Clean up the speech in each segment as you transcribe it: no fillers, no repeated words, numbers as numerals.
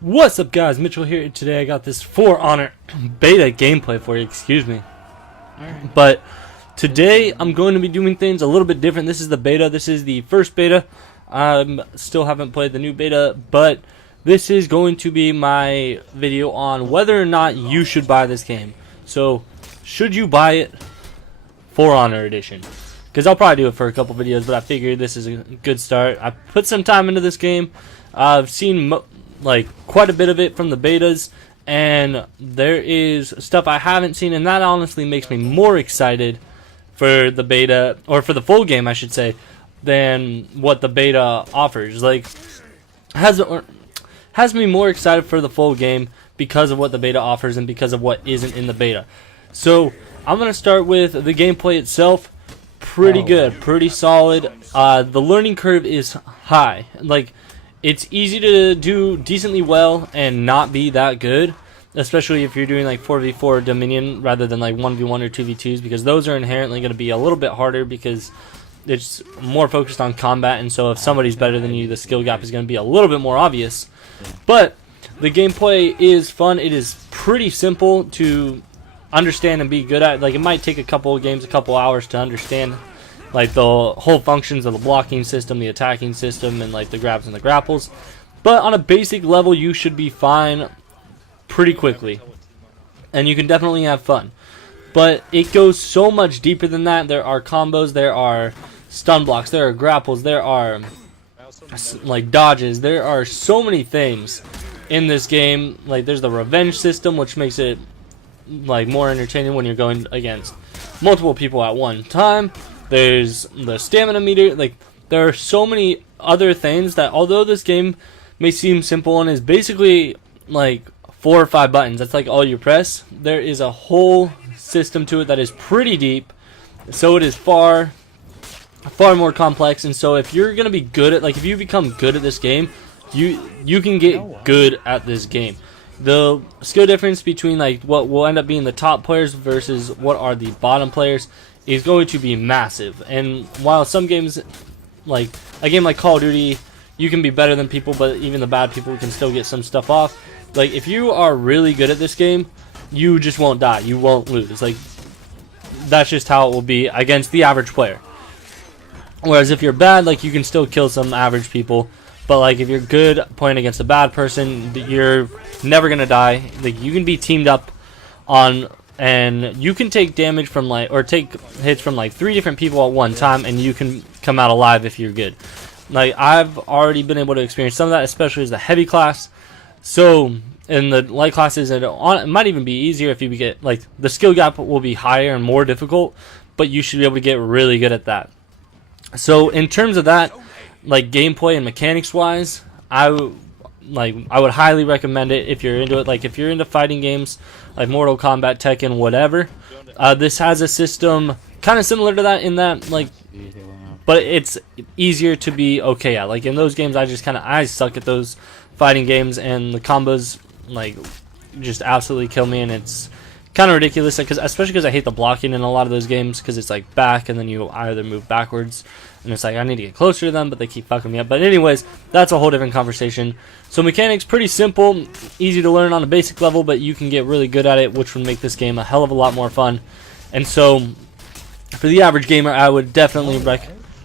What's up, guys? Mitchell here. Today I got this For Honor beta gameplay for you, excuse me. Alright. But today I'm going to be doing things a little bit different. This is the beta. This is the first beta. Still haven't played the new beta, but this is going to be my video on whether or not you should buy this game. So, should you buy it? For Honor Edition. Because I'll probably do it for a couple videos, but I figured this is a good start. I put some time into this game. I've seen quite a bit of it from the betas, and there is stuff I haven't seen, and that honestly makes me more excited for the beta, or for the full game I should say, than what the beta offers. Has me more excited for the full game because of what the beta offers and because of what isn't in the beta. So I'm going to start with the gameplay itself. Pretty good, pretty solid. The learning curve is high. It's easy to do decently well and not be that good, especially if you're doing 4v4 Dominion rather than 1v1 or 2v2s, because those are inherently going to be a little bit harder because it's more focused on combat, and so if somebody's better than you, the skill gap is going to be a little bit more obvious. But the gameplay is fun. It is pretty simple to understand and be good at. It might take a couple of games, a couple hours to understand the whole functions of the blocking system, the attacking system, and the grabs and the grapples. But on a basic level, you should be fine pretty quickly, and you can definitely have fun. But it goes so much deeper than that. There are combos, there are stun blocks, there are grapples, there are dodges. There are so many things in this game. There's the revenge system, which makes it more entertaining when you're going against multiple people at one time. There's the stamina meter. There are so many other things that, although this game may seem simple and is basically 4 or 5 buttons, that's all you press, there is a whole system to it that is pretty deep. So it is far more complex. And so if you're gonna be good at, if you become good at this game, you can get good at this game. The skill difference between what will end up being the top players versus what are the bottom players is going to be massive. And while some games, a game like Call of Duty, you can be better than people, but even the bad people can still get some stuff off. If you are really good at this game, you just won't die. You won't lose. That's just how it will be against the average player. Whereas if you're bad, you can still kill some average people. But if you're good playing against a bad person, you're never gonna die. You can be teamed up on, and you can take damage from or take hits from 3 different people at one time, and you can come out alive if you're good. I've already been able to experience some of that, especially as the heavy class. So in the light classes, it might even be easier if you get the skill gap will be higher and more difficult, but you should be able to get really good at that. So in terms of that, gameplay and mechanics wise, I would highly recommend it if you're into it. If you're into fighting games like Mortal Kombat, Tekken, whatever, this has a system kind of similar to that, in that but it's easier to be okay at. In those games, I suck at those fighting games, and the combos just absolutely kill me, and it's kind of ridiculous, especially because I hate the blocking in a lot of those games, because it's back and then you either move backwards, and it's I need to get closer to them, but they keep fucking me up. But anyways, that's a whole different conversation. So mechanics, pretty simple, easy to learn on a basic level, but you can get really good at it, which would make this game a hell of a lot more fun. And so for the average gamer, I would definitely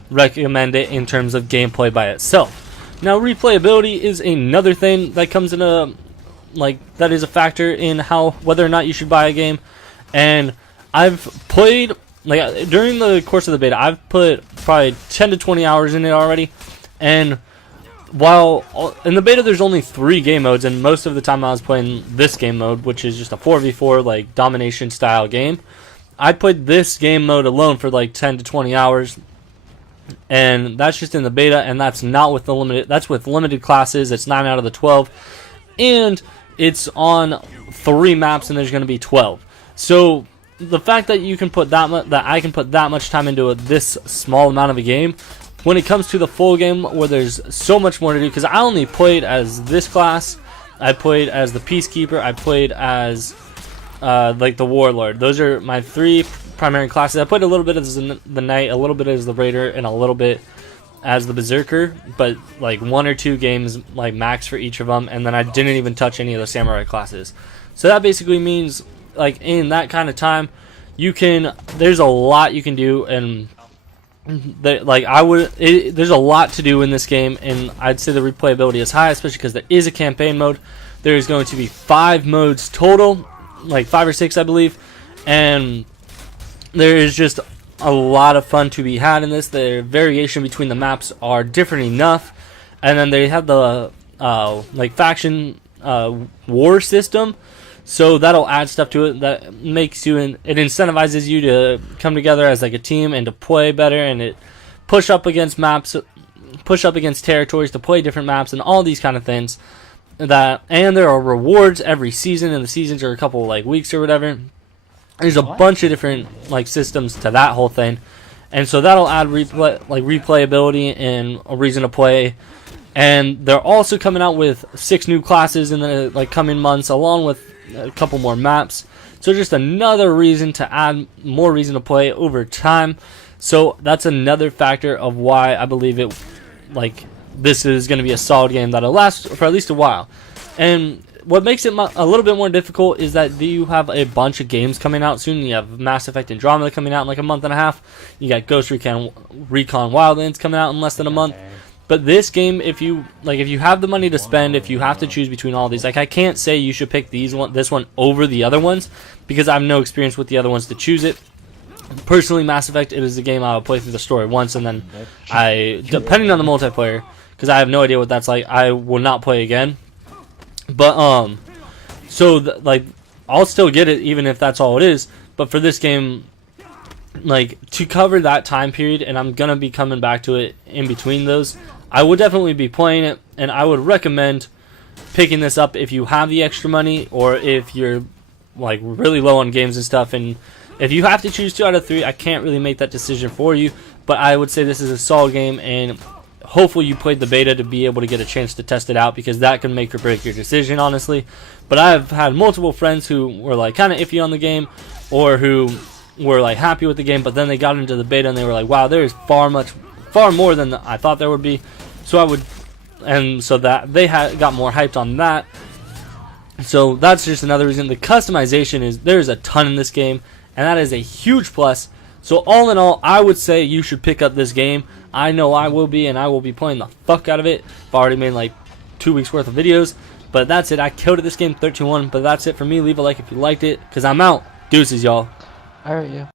recommend it in terms of gameplay by itself. Now, replayability is another thing that comes in that is a factor in whether or not you should buy a game. And I've played, during the course of the beta, I've put probably 10 to 20 hours in it already. And while in the beta there's only 3 game modes, and most of the time I was playing this game mode, which is just a 4v4 domination style game, I played this game mode alone for 10 to 20 hours. And that's just in the beta, and that's not with the limited. That's with limited classes. It's 9 out of the 12, and it's on 3 maps, and there's going to be 12. So the fact that you can put that I can put that much time into this small amount of a game, when it comes to the full game, where there's so much more to do. Because I only played as this class, I played as the Peacekeeper, I played as the Warlord. Those are my 3 primary classes. I played a little bit as the Knight, a little bit as the Raider, and a little bit as the Berserker, but like 1 or 2 games like max for each of them, and then I didn't even touch any of the Samurai classes. So that basically means like in that kind of time, there's a lot you can do, and there's a lot to do in this game, and I'd say the replayability is high, especially because there is a campaign mode. There is going to be 5 modes total, like 5 or 6 I believe, and there is just a lot of fun to be had in this. The variation between the maps are different enough, and then they have the like faction war system, so that'll add stuff to it that makes you it incentivizes you to come together as like a team and to play better, and it push up against territories to play different maps and all these kind of things. And there are rewards every season, and the seasons are a couple like weeks or whatever. There's a bunch of different like systems to that whole thing, and so that'll add replayability and a reason to play. And they're also coming out with 6 new classes in the like coming months, along with a couple more maps. So just another reason to add more reason to play over time. So that's another factor of why I believe this is going to be a solid game that'll last for at least a while. And what makes it a little bit more difficult is that you have a bunch of games coming out soon. You have Mass Effect Andromeda coming out in like a month and a half. You got Ghost Recon Wildlands coming out in less than a month. But this game, if you have the money to spend, if you have to choose between all these, like I can't say you should pick this one over the other ones, because I have no experience with the other ones to choose it. Personally, Mass Effect, it is a game I'll play through the story once, and then depending on the multiplayer, because I have no idea what that's like, I will not play again. But I'll still get it even if that's all it is. But for this game, like to cover that time period, and I'm gonna be coming back to it in between those, I would definitely be playing it, and I would recommend picking this up if you have the extra money, or if you're like really low on games and stuff. And if you have to choose 2 out of 3, I can't really make that decision for you, but I would say this is a solid game, and hopefully you played the beta to be able to get a chance to test it out, because that can make or break your decision, honestly. But I've had multiple friends who were like kind of iffy on the game, or who were like happy with the game, but then they got into the beta and they were like, wow, there is far more than I thought there would be. So that they got more hyped on that. So that's just another reason. The customization there's a ton in this game, and that is a huge plus. So all in all, I would say you should pick up this game. I know I will be, and I will be playing the fuck out of it. I've already made like 2 weeks worth of videos, but that's it. I killed it this game 13-1, but that's it for me. Leave a like if you liked it, because I'm out. Deuces, y'all. Alright, yeah.